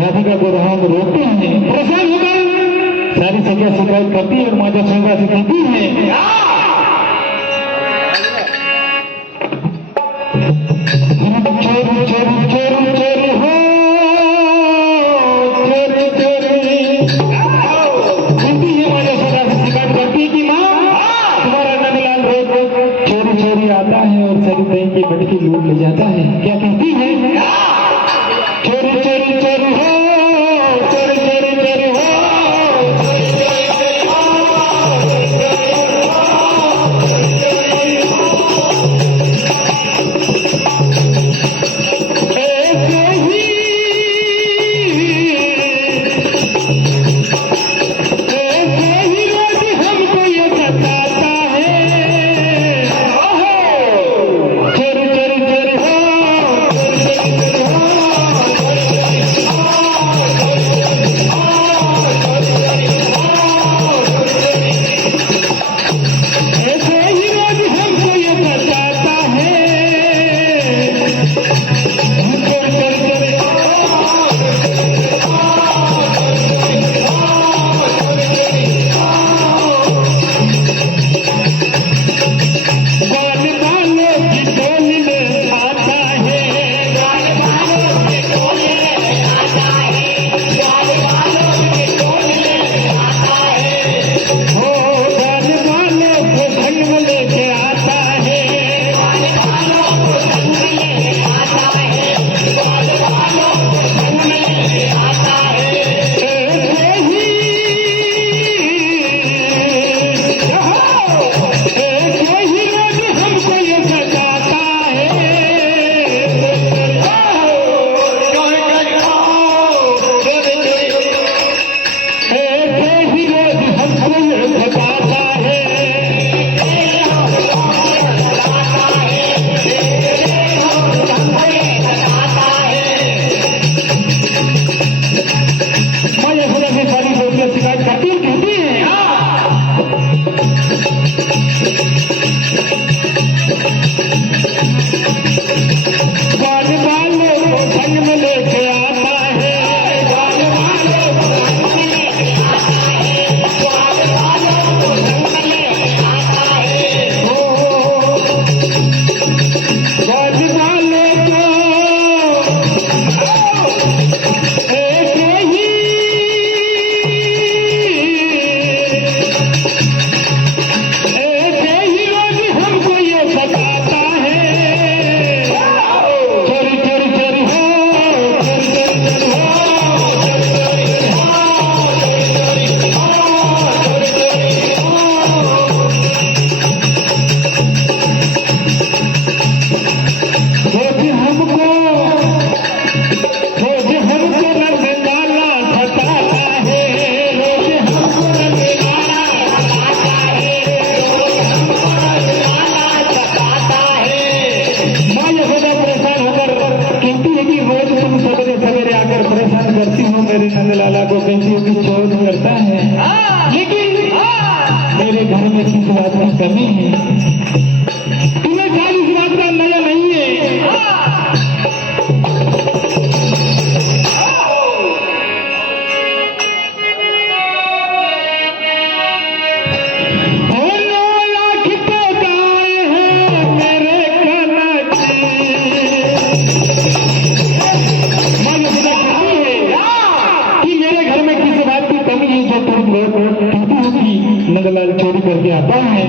राधिका को हम रोकते हैं, परेशान होकर सारी सखियां शिकायत करती है और माता शंका से कहती है चोरी चोरी चोरी चोरी हो चोरी चोरी कहती है माता शंका से शिकायत करती है कि माँ तुम्हारा नंदलाल रोज रोज चोरी चोरी आता है और सारी दही की बटकी लूट ले जाता है। क्या कहती है? चोरी चोरी चोरी हो चोरी चोरी चोरी हो मेरे नंदलाला को कहती है कि चोट करता है, लेकिन मेरे घर में किस बात की कमी है? तुम्हें शायद इस बात का अंदाजा नहीं है। नंदलाल चोरी करके आता है,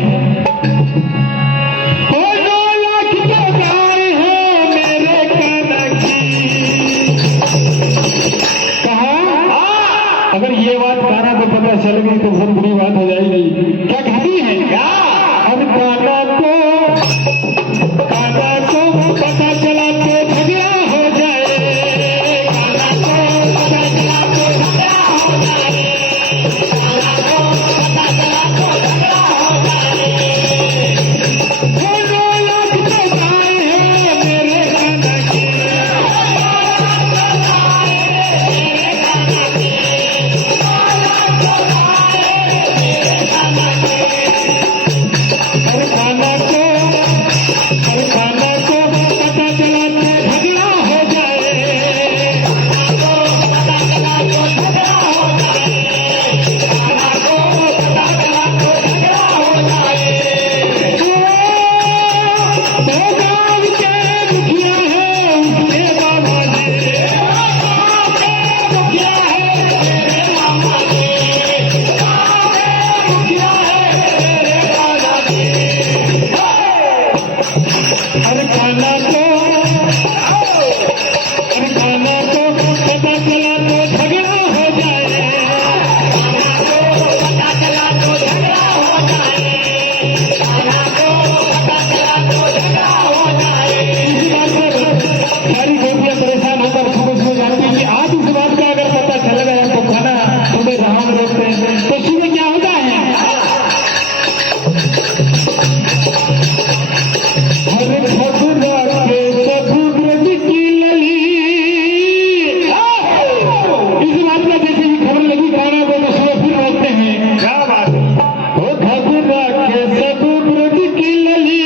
ओ 9 लाख के गाय है मेरे कनकी। कहा अगर ये बात काना को पता चल गई तो बहुत बुरी बात हो जाएगी। क्या कहती है? अब काना को पता चला तो झगड़ा हो जाए, काना को पता चला तो झगड़ा हो जाए, काना को पता चला तो झगड़ा हो जाए। घबरा के सब ब्रज की लली